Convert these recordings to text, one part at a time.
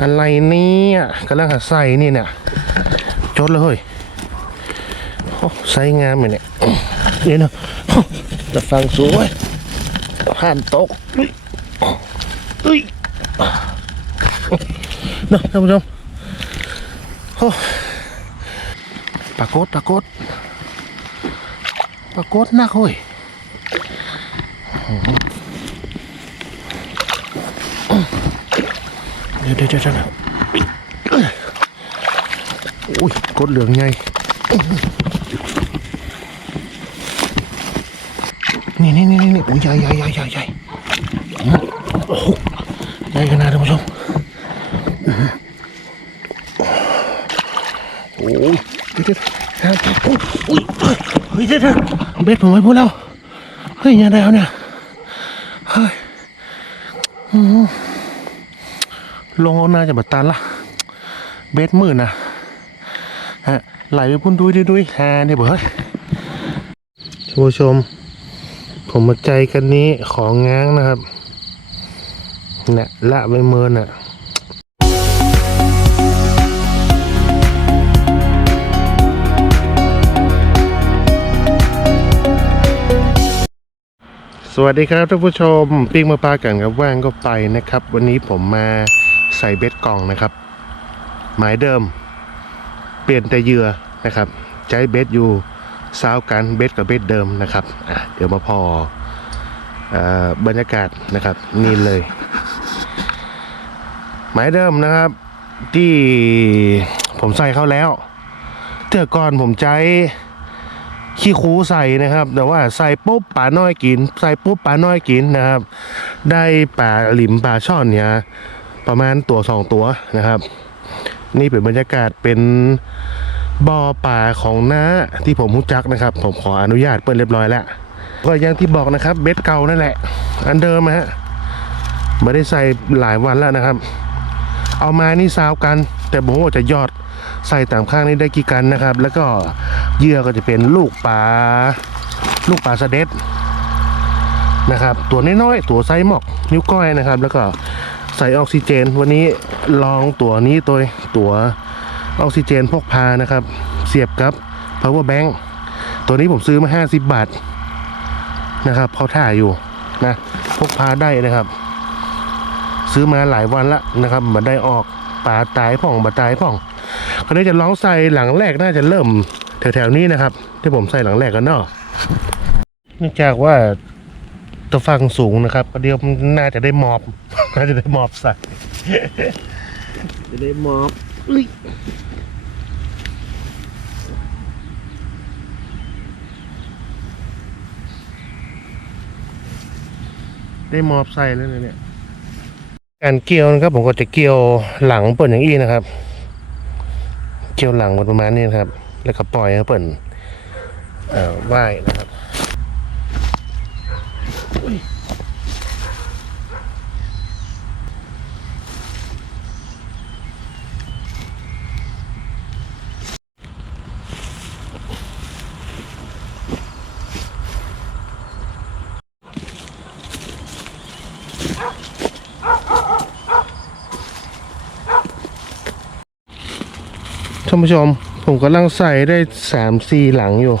อะไรเนี่ยกำลังหาใส่นี่เนี่ยจดเลยเฮ้ยโอ้ใส่งามเลยเนี่ยเดี๋ยวนะจะฟังสวยผ่านตกเฮ้ยเฮ้ยเนะท่านผู้ชมโอ้ปรากฏปรากฏปรากฏนักเฮ้ย ดี๋ยวเดี๋ยวเดี๋ยวเดี๋ยวอุ้ยกดเหลืองไงนี่นี่นี่นี่โอ้ยใหญ่ใหญ่ใหญ่ใหญ่ใหญ่โอ้โหใหญ่ขนาดท่านผู้ชมโอ้ยเดี๋ยวเดี๋ยวเดี๋ยวอุ้ยเฮ้ยเดี๋ยวเดี๋ยวเบ็ดผมไว้พูดแล้วเฮ้ยยังไงเอาเนี่ยเฮ้ย ลงเอาหน้าจะมาตันละเบสมืดนะฮะไหลไปพุ่นดุยดุยดุยแฮเนี่เบิร์ดท่านผู้ชม ผมมาใจกันนี้ของง้างนะครับเนี่ยละไปเมินอะสวัสดีครับท่านผู้ชมปิ้งมาปลากันกับว่างก็ไปนะครับ วันนี้ผมมา ใส่เบ็ดกล่องนะครับ หมายเดิม เปลี่ยนแต่เหยื่อนะครับ ใช้เบ็ดอยู่ซาวกันเบ็ดกับเบ็ดเดิมนะครับเดี๋ยวมาพออบรรยากาศนะครับนี่เลย หมายเดิมนะครับ ที่ผมใส่เข้าแล้วเทื่อก่อนผมใช้ขี้คูใส่นะครับ แต่ว่าใส่ปุ๊บปลาน้อยกิน ใส่ปุ๊บปลาน้อยกินนะครับ ได้ปลาหลิมปลาช่อนเนี่ย ประมาณตัวสองตัวนะครับ นี่เป็นบรรยากาศเป็นบ่อป่าของน้าที่ผมรู้จักนะครับ ผมขออนุญาตเปิดเรียบร้อยแล้วก็อย่างที่บอกนะครับเบ็ดเก่านั่นแหละ อันเดิมนะฮะไม่ได้ใส่หลายวันแล้วนะครับ เอามานี่ซาวกัน แต่ผมว่าจะยอดใส่ตามข้างนี้ได้กี่กันนะครับ แล้วก็เหยื่อก็จะเป็นลูกปลาลูกปลาสะเด็ดนะครับ ตัวน้อยๆตัวไซส์หมอกนิ้วก้อยนะครับ แล้วก็ ใส่ออกซิเจน วันนี้ลองตัวนี้ตัวตัวออกซิเจนพกพานะครับ เสียบกับ power bank ตัวนี้ผมซื้อมา 50 บาทนะครับเขาถ่ายอยู่นะพกพาได้นะครับ ซื้อมาหลายวันละนะครับมาได้ออกป่าตายพ่องมาตายพ่องคราวนี้จะลองใส่หลังแรกน่าจะเริ่มแถวๆนี้นะครับ ที่ผมใส่หลังแรกกันเนาะเนื่องจากว่า ตัวฟังสูงนะครับประเดี๋ยวมันน่าจะได้มอบ น่าจะได้มอบใส่ จะได้มอบอุ้ยได้มอบใส่แล้วนะเนี่ยการเกี่ยวนะครับ ผมก็จะเกี่ยวหลังเปิดอย่างอี้นะครับ เกี่ยวหลังประมาณนี้นะครับ แล้วก็ปล่อยให้เปิดเอ่อว่ายนะครับอุ๊ย ท่านผู้ชม ผมกำลังใส่ได้สามสี่หลังอยู่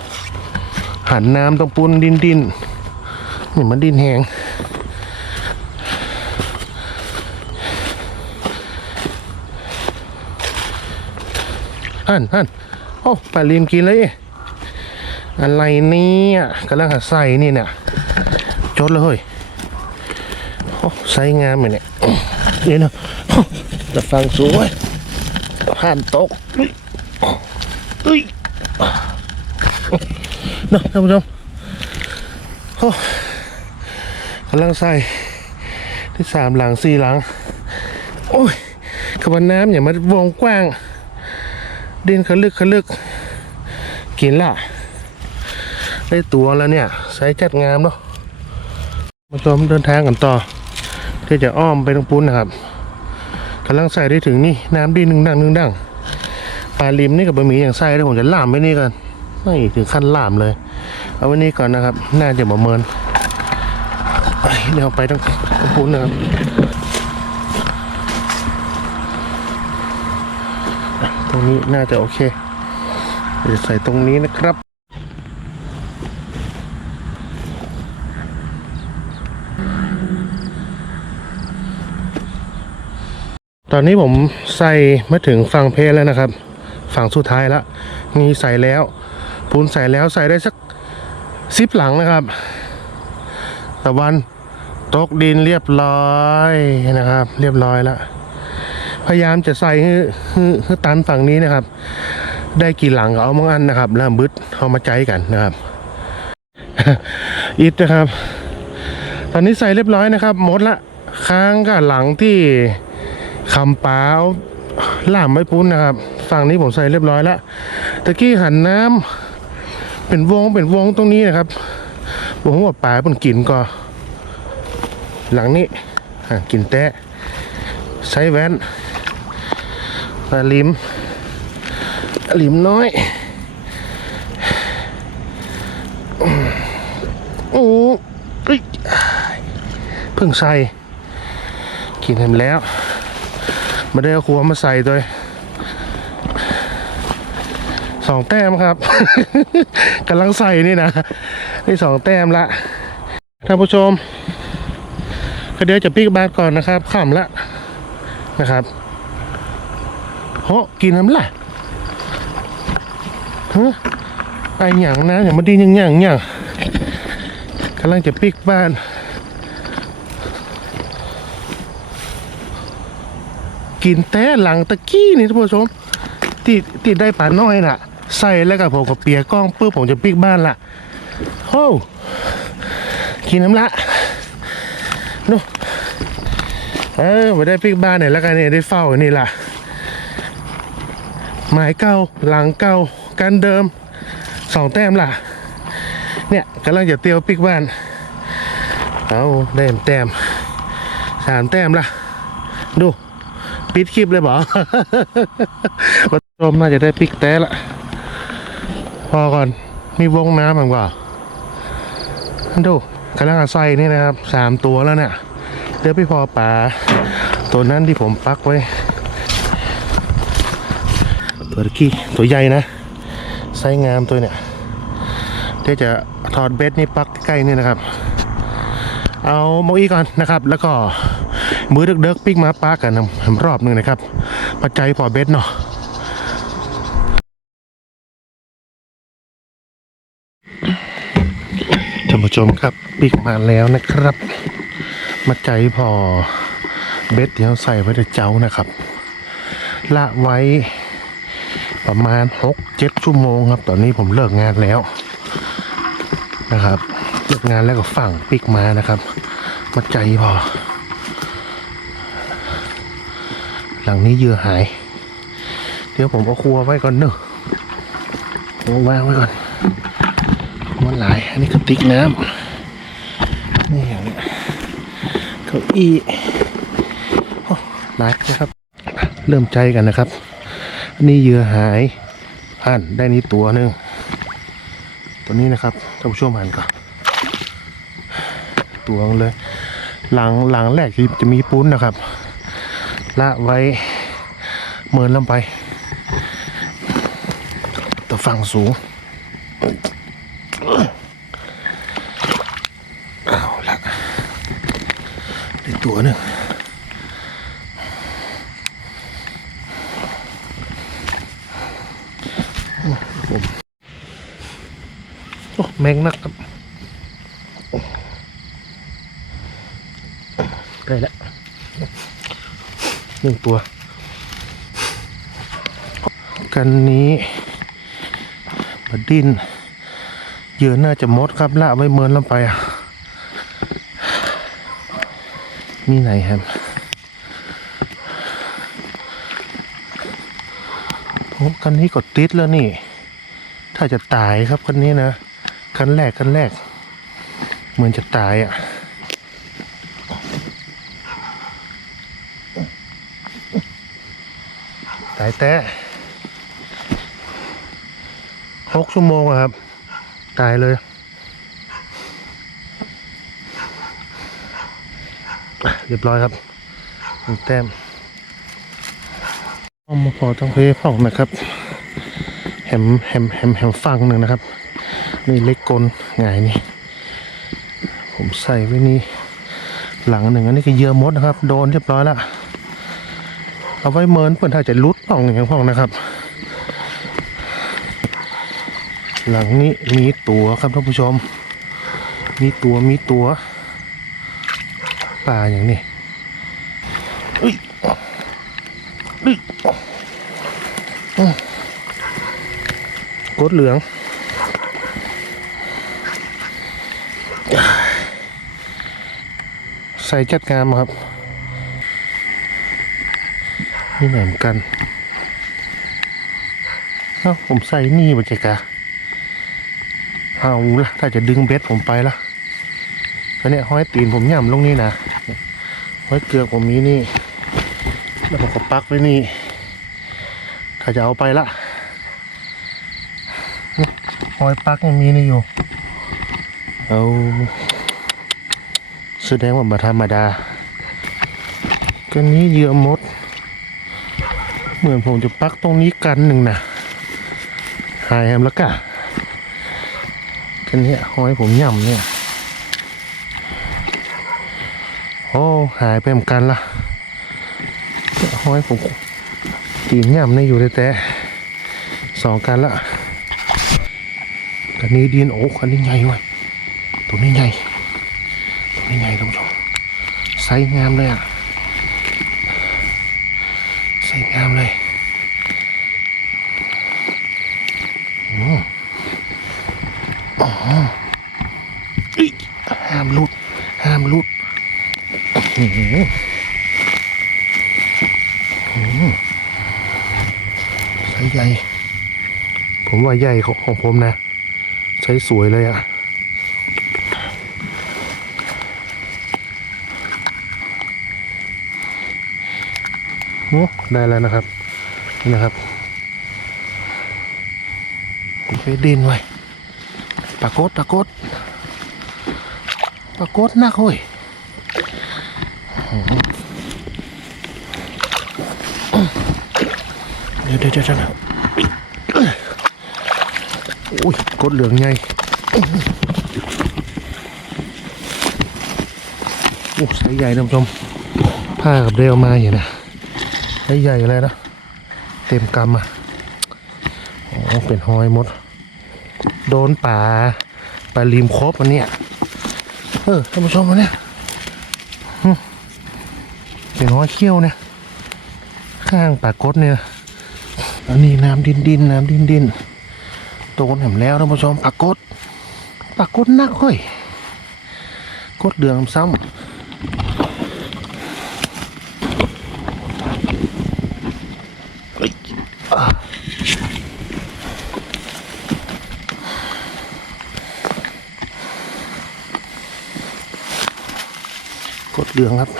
หันน้ำต้องปุ้นดินดิน นมันดินแหงฮั่นฮั่นโอ้ปลาลีมกินเลย อะไรเนี่ยกำลังหาใส่นี่เนี่ยจดเลยเฮ้ยโอ้ใส่งามเลยเนี่ยเดี๋ยวนะจะฟังสวยผ่านตกเฮ้ยเฮ้ยเนาะท่านผู้ชมโอ้ กำลังใส่ที่สามหลังสี่หลัง โอ้ยขบวนน้ำอย่ามาวงกว้าง ดินขลึกขลึกกินละได้ตัวแล้วเนี่ยไซส์จัดงามเนาะมาชมเดินทางกันต่อที่จะอ้อมไปตรงปุ้นนะครับกำลังใส่ได้ถึงนี่น้ำดีหนึ่งดังหนึ่งดังปลาลิมนี่กับบะหมี่อย่างไส้แล้วผมจะล่ามไปนี่กันไม่ถึงขั้นล่ามเลย เอาไว้นี่ก่อนนะครับ น่าจะประเมิน เอ้ยเดี๋ยวไปตรงตรงปุ้นนะครับตรงนี้น่าจะโอเคเดี๋ยวใส่ตรงนี้นะครับตอนนี้ผมใส่มาถึงฝั่งเพลแล้วนะครับ ฝั่งสุดท้ายแล้วนี่ใส่แล้วปูนใส่แล้วใส่ได้สักซิปหลังนะครับ ตะวัน ตกดินเรียบร้อยนะครับ เรียบร้อยแล้วพยายามจะใส่ให้ให้ให้ตันฝั่งนี้นะครับ ได้กี่หลังก็เอามังอันนะครับ แล้วบึดเอามาใจกันนะครับอิดนะครับ ตอนนี้ใส่เรียบร้อยนะครับหมดละค้างกับหลังที่คำปาวล่ามไม่ปุ้นนะครับ ฝั่งนี้ผมใส่เรียบร้อยแล้วตะกี้หันน้ำเป็นวงเป็นวงตรงนี้นะครับผมว่าป่าเป็นกินก็ หลังนี้กินแตะใช้แว่นปลาลิมลิมน้อยโอ้เอ้ยเพิ่งใส่กินเห็นแล้วมาได้เอาครัวมาใส่ตัวสองแต้มครับกำลังใส่นี่นะนี่สองแต้มละท่านผู้ชม ก็เดี๋ยวจะปิกบาทก่อนนะครับข้ามละนะครับโหกินน้ำละฮะไอหยังนะอย่ามาดียังหยังหยังกำลังจะปิกบ้านกินแต่หลังตะกี้นี่ท่านผู้ชมที่ที่ได้ปลาน้อยน่ะ ใส่แล้วกับผมกับเปียกล้องปุ๊บผมจะปิกบ้านละโอ้กินน้ำละ นู่นเออไม่ได้ปิกบ้านเนี่ยแล้วกันเนี่ยได้เฝ้าอันนี่ล่ะหมายเก่าหลังเก่ากันเดิมสองแต้มล่ะ เนี่ยกำลังจะเตียวปิกบ้านเอาได้แต้มสามแต้มล่ะ ดู ปิดคลิปเลยบอผู้ชมน่าจะได้ปิกแต้ละพอก่อนมีวงน้ำมั้งก่าดู กำลังอาศัยนี่นะครับสามตัวแล้วเนี่ยเดี๋ยวไปพอปลาตัวนั้นที่ผมปักไว้ ตัวกี้ตัวใหญ่นะไส์งามตัวเนี่ยเดี๋ยวจะถอดเบ็ดนี่ปักใกล้ๆนี่นะครับ เอาโมอีก่อนนะครับ แล้วก็มือเด็กๆ ปิกมาปักกันรอบหนึ่งนะครับปัจจัยพอเบ็ดเนาะ ชมครับปิกมาแล้วนะครับ มาใจพอเบ็ดที่เขาใส่ไว้ในเจ้านะครับ ละไว้ประมาณหกเจ็ดชั่วโมงครับ ตอนนี้ผมเลิกงานแล้วนะครับเลิกงานแล้วก็ฝั่งปิกมานะครับ มาใจพอ หลังนี้เหยื่อหาย เดี๋ยวผมเอาครัวไว้ก่อนเนอะเอาวางไว้ก่อน มันหลาย อันนี้กระติกน้ำนี่อย่างนี้เก้าอี้โอ้หลายนะครับ เริ่มใจกันนะครับอันนี้เหยื่อหายผ่านได้นี้ตัวหนึ่งตัวนี้นะครับท่านผู้ชมหันก่อนตัวเลย หลังหลังแรกที่จะมีปุ้นนะครับ ละไว้เมินลำไปแต่ฝั่งสูง เอาละ ได้ตัวหนึ่งผมโอ้แมงนักครับได้แล้วหนึ่งตัว กันนี้บดินเยื่อน่าจะมดครับละไว้เมินลงไปอะ มีไหนครับโอ้คันนี้กดติดแล้วนี่ ถ้าจะตายครับคันนี้นะคันแรกคันแรก เหมือนจะตายอะตายแต่หกชั่วโมงอะครับ ตายเลย เรียบร้อยครับหนึ่งแต้มเอามาพอต้องเพลพ่องนะครับแฮมแฮมแฮมแฮมฟังหนึ่งนะครับ นี่เล็กกลหงายนี่ ผมใส่ไว้นี่หลังหนึ่งอันนี้ก็เยื่อมดนะครับ โดนเรียบร้อยล้วเอาไว้เมินเพื่อนถ้าจะลุดพ่องอย่างพ่องนะครับ หลังนี้มีตัวครับท่านผู้ชม มีตัวมีตัว ปลาอย่างนี้เอ้ยเอ้ยอืมกดเหลืองใส่จัดงามครับนี่แหนมกันเอ้าผมใส่นี่บรรยากาศเอาละถ้าจะดึงเบ็ดผมไปละตอนนี้ห้อยตีนผมย่ำลงนี่นะ ห้อยเกลือกผมมีนี่ แล้วผมก็ปักไว้นี่ ถ้าจะเอาไปละหอยปักยังมีนี่อยู่ เอาแสดงว่ามาธรรมดากันนี้เยื่อมด เหมือนผมจะปักตรงนี้กันหนึ่งนะหายแฮมแล้วกะกันเนี้ยหอยผมย่ำเนี่ย โอ้หายไปเหมือนกันละห้อยผมตีนย่ำในอยู่แต่แต่สองกันละกันนี้ดินโอ้คันนี้ใหญ่เว้ยตัวนี้ใหญ่ตัวนี้ใหญ่ท่านผู้ชมไซส์งามเลยอะไซส์งามเลยอืมอ๋ออิ๊ยห้ามหลุด ห้ามหลุด อื้อหืออื้อหือไซส์ใหญ่ ผม ว่าใหญ่ของผมนะไซส์สวยเลยอะโอ้ได้แล้วนะครับ นี่นะครับไปดินไว้ปากฏปากฏปากฏนักเว้ยเดี๋ยวเดี๋ยวเดี๋ยวเดี๋ยว โอ้ยกดเหลืองไงโอ้สายใหญ่ท่านผู้ชมผ้ากับเรวมาอยู่นะสายใหญ่เลยนะเต็มกำอะโอ้เป็นหอยหมด โดนป่าปลาลิมครบอันเนี้ยเออท่านผู้ชมอันเนี้ยเป็นหอยเขี้ยวเนี่ยข้างปากกดเนี่ยอันนี้น้ำดินดินน้ำดินดิน โตนแหมแล้วท่านผู้ชมปากกดปากกดนักเฮ้ยกดเดืองซ้ำเฮ้ยอะกดเดืองครับ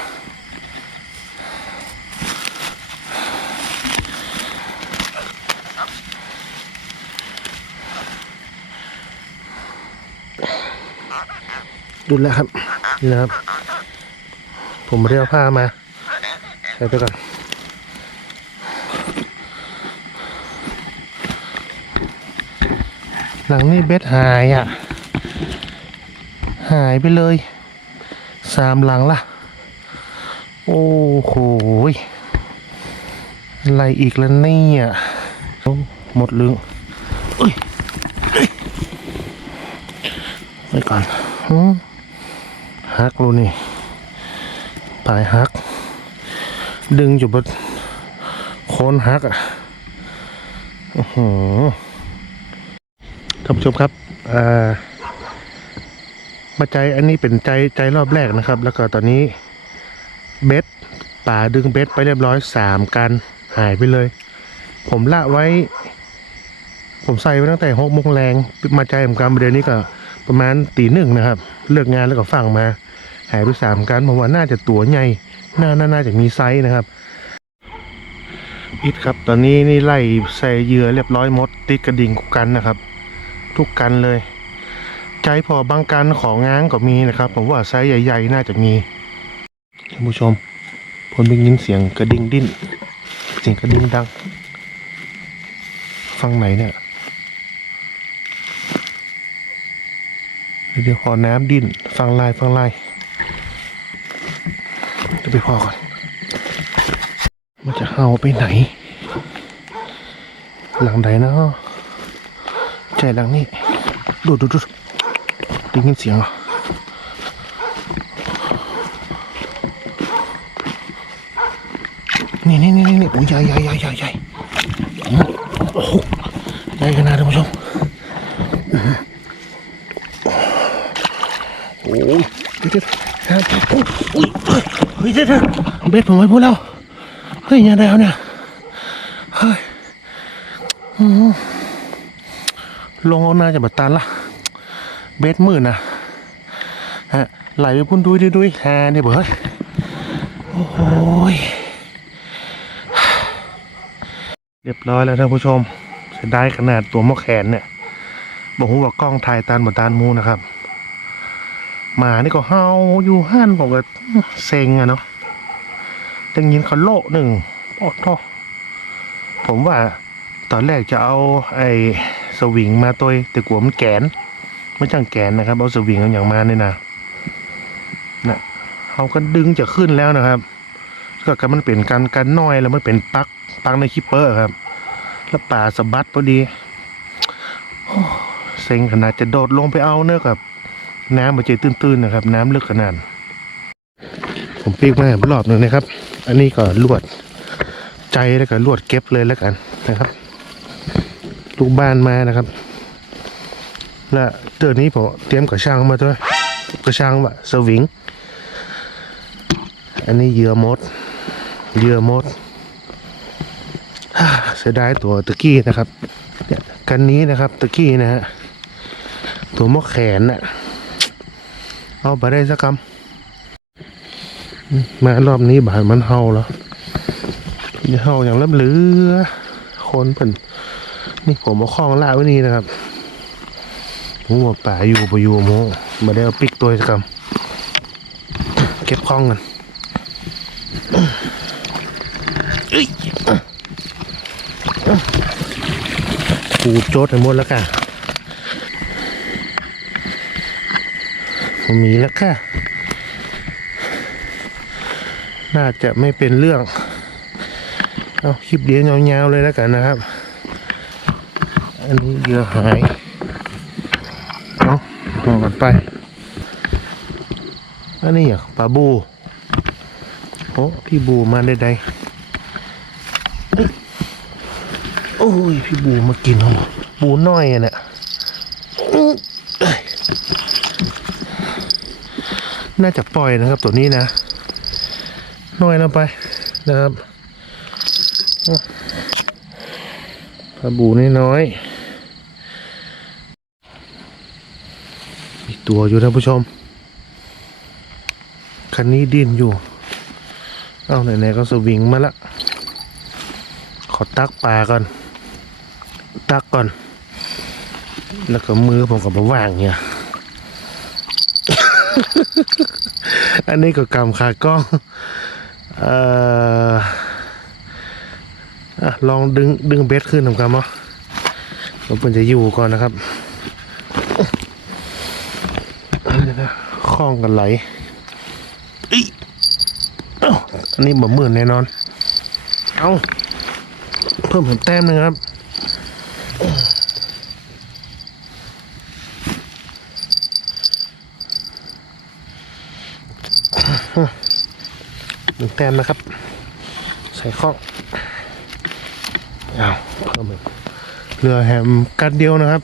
ดูแลวครับนี่นะครับ ผมเรียวผ้ามาใส่ไปก่อนหลังนี้เบ็ดหายอะ หายไปเลยสามหลังละ โอ้โหอะไรอีกแล้วเนี่ยหมดลึงอุ้ยไปก่อนหื ฮักรูนี่ปลายฮัก ดึงอยู่บนโคนฮักอะอื้อหือท่านผู้ชมครับอ่ามาใจอันนี้เป็นใจใจรอบแรกนะครับ แล้วก็ตอนนี้เบ็ดป่าดึงเบ็ดไปเรียบร้อยสามกันหายไปเลย ผมละไว้ ผมใส่ไว้ตั้งแต่หกโมงแรงมาใจผมกำเดือนนี้ก็ประมาณตีหนึ่งนะครับ เลิกงานแล้วก็ฟังมา หายไปสามกันผมว่าน่าจะตัวใหญ่น่าน่าน่าจะมีไซส์นะครับอิดครับตอนนี้นี่ไล่ใส่เหยื่อเรียบร้อยหมดติดกระดิ่งทุกกันนะครับ ทุกกันเลย ใจพอบางกันของง้างก็มีนะครับ ผมว่าไซส์ใหญ่ ๆ น่าจะมีท่านผู้ชมผมได้ยินเสียงกระดิ่งดิ้น เสียงกระดิ่งดังฟังไหนเนี่ยเดี๋ยวขอน้ำดิ้นฟังลายฟังลาย ไปพอก่อน มันจะเห่าไปไหน หลังใดเนาะใจหลังนี้ ดูดูดูได้ยินเสียงเหรอนี่นี่นี่นี่โอ้ยใหญ่ใหญ่ใหญ่ใหญ่ใหญ่โอ้โหใหญ่ขนาดท่านผู้ชมโอ้ยเดี๋ยวเดี๋ยวโอ้ยโอ้ยเฮ้ยเดี๋ยว เบ็ดผมไว้พูดแล้ว เฮ้ยยังไงแล้วเนี่ย เฮ้ยลงเอาน่าจะบัดตันละ เบ็ดมืดนะฮะไหลไปพุ่นดุยดุยดุยแฮนี่เบิร์ดโอ้ยเรียบร้อยแล้วท่านผู้ชมเสียดายขนาดตัวมอแขนเนี่ยบอกว่ากล้องถ่ายตานบตานมูนะครับหมานี่ก็เฮาอยู่ห้านผมก็เซ็งอะเนาะ จังยินเขาโลหนึ่งโอ้โทผมว่าตอนแรกจะเอาไอ้สวิงมาตัวแต่กลัวมันแกนไม่จังแกนนะครับ เอาสวิงเอาอย่างมาเนี่ยนะนะเขาก็ดึงจะขึ้นแล้วนะครับ ก็กันมันเป็นการการน้อยแล้วมันเป็นปักปักในคิปเปอร์ครับ แล้วป่าสะบัดพอดีเซ็งขนาดจะโดดลงไปเอาเนอะครับ น้ำมันจะตื้นๆนะครับ น้ำลึกขนาด ผมปีกมารอบหนึ่งนะครับ อันนี้ก็ลวดใจแล้วก็ลวดเก็บเลยแล้วกันนะครับ ลูกบ้านมานะครับ และเดือนนี้ผมเตรียมกระช่างมาด้วยกระช่างว่าสวิง อันนี้เหยื่อมดเหยื่อมดเสียดายตัวตะกี้นะครับเนี่ยกันนี้นะครับตะกี้นะฮะตัวมอแขนน่ะเอาไปได้สักคำ มมารอบนี้บาดมันเฮาแล้วเฮาอย่างล้ำเหลือ คนเพิ่นนี่ผมเอาข้องล่าไว้นี่นะครับผมว่าป่าอยู่ปอยู่โมมาได้เอาปิกตัวสักคำเก็บข้องกันเอ้ยปูโจดให้หมดแล้วค่ะผมมีแล้วค่ะ น่าจะไม่เป็นเรื่อง เอาคลิปเดียวยาวๆเลยแล้วกันนะครับ อันนี้เยือหายเอามอกันไป อันนี้อะปลาบูโอ้พี่บูมาได้ใดโอ้ยพี่บูมากินเหรอบูน้อยอะเนี่ยน่าจะปล่อยนะครับตัวนี้นะ น้อยล้วไปนะครับปลาบูน้อยๆอีกตัวอยู่ท่านผู้ชม คันนี้ดิ้นอยู่ เอาไหนๆก็สวิงมาละ ขอตักปลาก่อน ตักก่อน แล้วก็มือผมก็มาว่างเนี่ยอันนี้ก็กำขากล้อง ออลองดึงดึงเบสขึ้นทำกันมั้งเราควรจะอยู่ก่อนนะครับคล้องกันไหลอีเอ้าอันนี้บ่หมื่นแน่นอน เอาเพิ่มผมแต้มนึงครับ แต้มนะครับ ใส่ข้องเอาเพิ่มอีกเรือแฮมกันเดียวนะครับ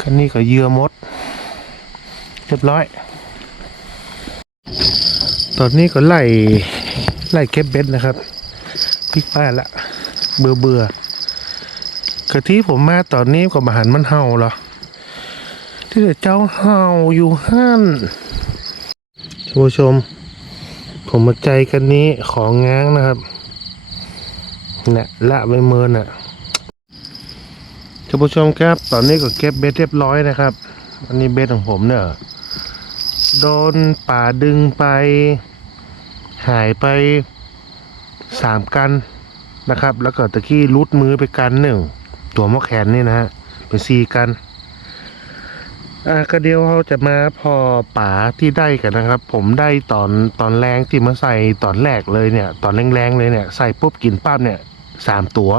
คันนี้ก็เยื่อมด เรียบร้อย ตอนนี้ก็ไล่ไล่เก็บเบ็ดนะครับพลิกป้าละ เบื่อเบื่อกะที่ผมมาตอนนี้ก็มาหันมันเห่าเหรอ ที่เจ้าเห่าอยู่ห้านท่านผู้ชม ผมมาใจกันนี้ของง้างนะครับเนี่ยละไปเมินอะท่านผู้ชมครับ ตอนนี้ก็เก็บเบ็ดเรียบร้อยนะครับ อันนี้เบ็ดของผมเนี่ยโดนป่าดึงไป หายไปสามกันนะครับ แล้วก็ตะกี้รุดมือไปกันหนึ่ง ตัวมอแขนนี่นะฮะเป็นสี่กัน อ่าก็เดียวเราจะมาพอป่าที่ได้กันนะครับ ผมได้ตอนตอนแรงที่มาใส่ตอนแรกเลยเนี่ย ตอนแรงๆเลยเนี่ยใส่ปุ๊บกินปั๊บเนี่ยสามตัว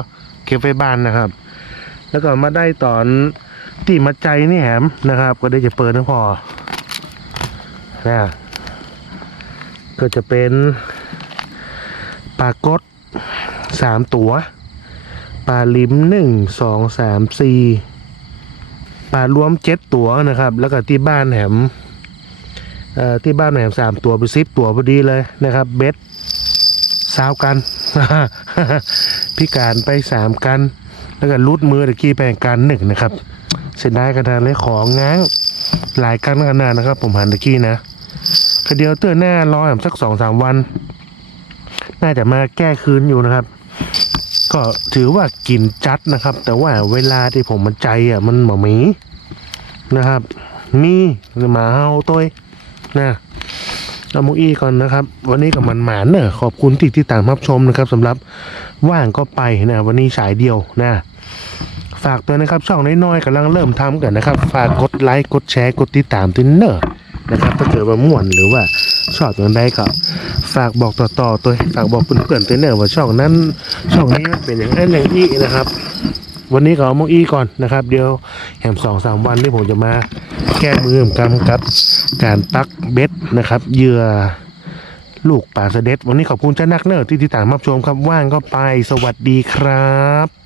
เก็บไว้บ้านนะครับ แล้วก็มาได้ตอนที่มาใจนี่แหมนะครับ ก็ได้จะเปิดนะพอนะก็จะเป็นปลากดสามตัวปลาลิมหนึ่งสองสามสี่ ปลารวมเจ็ดตัวนะครับ แล้วก็ที่บ้านแหมที่บ้านแหมสามตัวไปซิปตัวพอดีเลยนะครับ เบ็ดสาวกัน พิการไปสามกัน แล้วก็ลุดมือตะกี้ไปกันหนึ่งนะครับ เสียดายขนาดเลยของง้าง หลายกันขนาดนะครับ ผมหันตะกี้นะคเดียวเตือนหน้ารอแบบสักสองสามวัน น่าจะมาแก้คืนอยู่นะครับ ก็ถือว่ากินจัดนะครับ แต่ว่าเวลาที่ผมมันใจอะมันหมอมีนะครับ มีหมาเฮาตัวนะเอามุกอี้ก่อนนะครับ วันนี้กับมันหมานเนอะขอบคุณที่ที่ตามรับชมนะครับสำหรับว่างก็ไปนะวันนี้ฉายเดียวนะ ฝากตัวนะครับ ช่องน้อยๆกำลังเริ่มทำกันนะครับ ฝากกดไลค์กดแชร์กดติดตามตินเนอร์นะครับถ้าเกิดว่าม่วนหรือว่าชอบอย่างใดก็ ฝากบอกต่อๆตัวฝากบอกเพื่อนๆตัวเนอร์ว่าช่องนั้นช่องนี้มันเป็นอย่างนั้นอย่างนี้นะครับ วันนี้ก็เอามองอีก่อนนะครับ เดี๋ยวแหมสองสามวันที่ผมจะมาแก้มือกันกับการตักเบ็ดนะครับเหยื่อลูกป่าเสด็จ วันนี้ขอบคุณเจ้านักเนอร์ที่ติดตามรับชมครับว่างก็ไปสวัสดีครับ